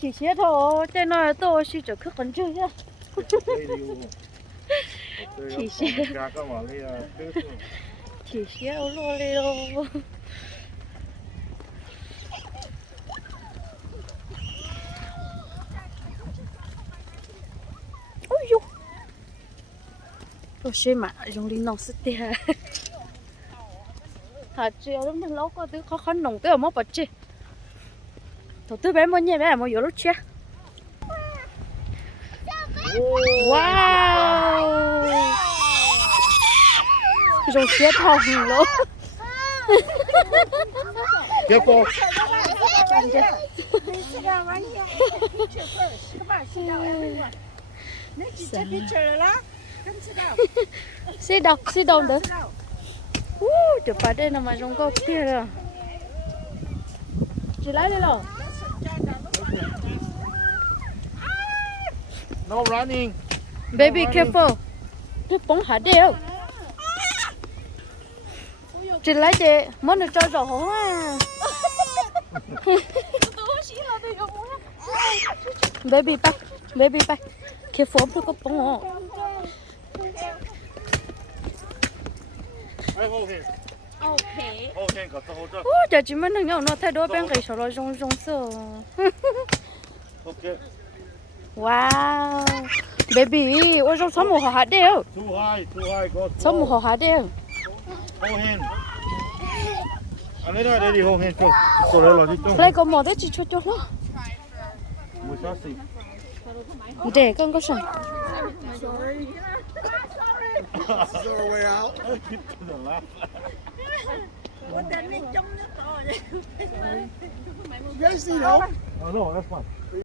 chỉ xe thôi tên nói tôi chỉ cho cứ còn chơi nhá chỉ xe chỉ xe ô lô đi đâu ôi dồi tôi xe mà dùng đi nòng sức tê hả chiều lúc mình lâu có thứ khó khăn nồng tới ở mốc bật chi tôi tới bé mua nhẹ bé mua nhiều lúc chưa wow rồi xe thòng luôn Careful. Sit down right here. Picture first. Come on, sit down, everyone. Nick, you take picture, lah. Come sit down. xe đồng được Sit down. chụp vào đây là mà trong có kia rồi chị lấy đi rồi No running. baby careful cái bóng hả đeo chị lấy chị muốn được cho rõ à baby bay careful không có bóng hả I hold him. Okay. Hold him, got the hold up. giờ chị mới nhận nó thay đổi bên cái số rồi rong sơ Okay. wow baby ôi rong sống một hả đeo Too high, go sống slow. một hả đeo Hold him. Another ready, hold him. Go. So let's go. Đi lấy có một đấy chị cho nó Mua sao xí? để con có sẵn Is there a way out? Keep to the left. Ủa, tên Nick trong nước rồi. You guys need help? Oh no, that's fine.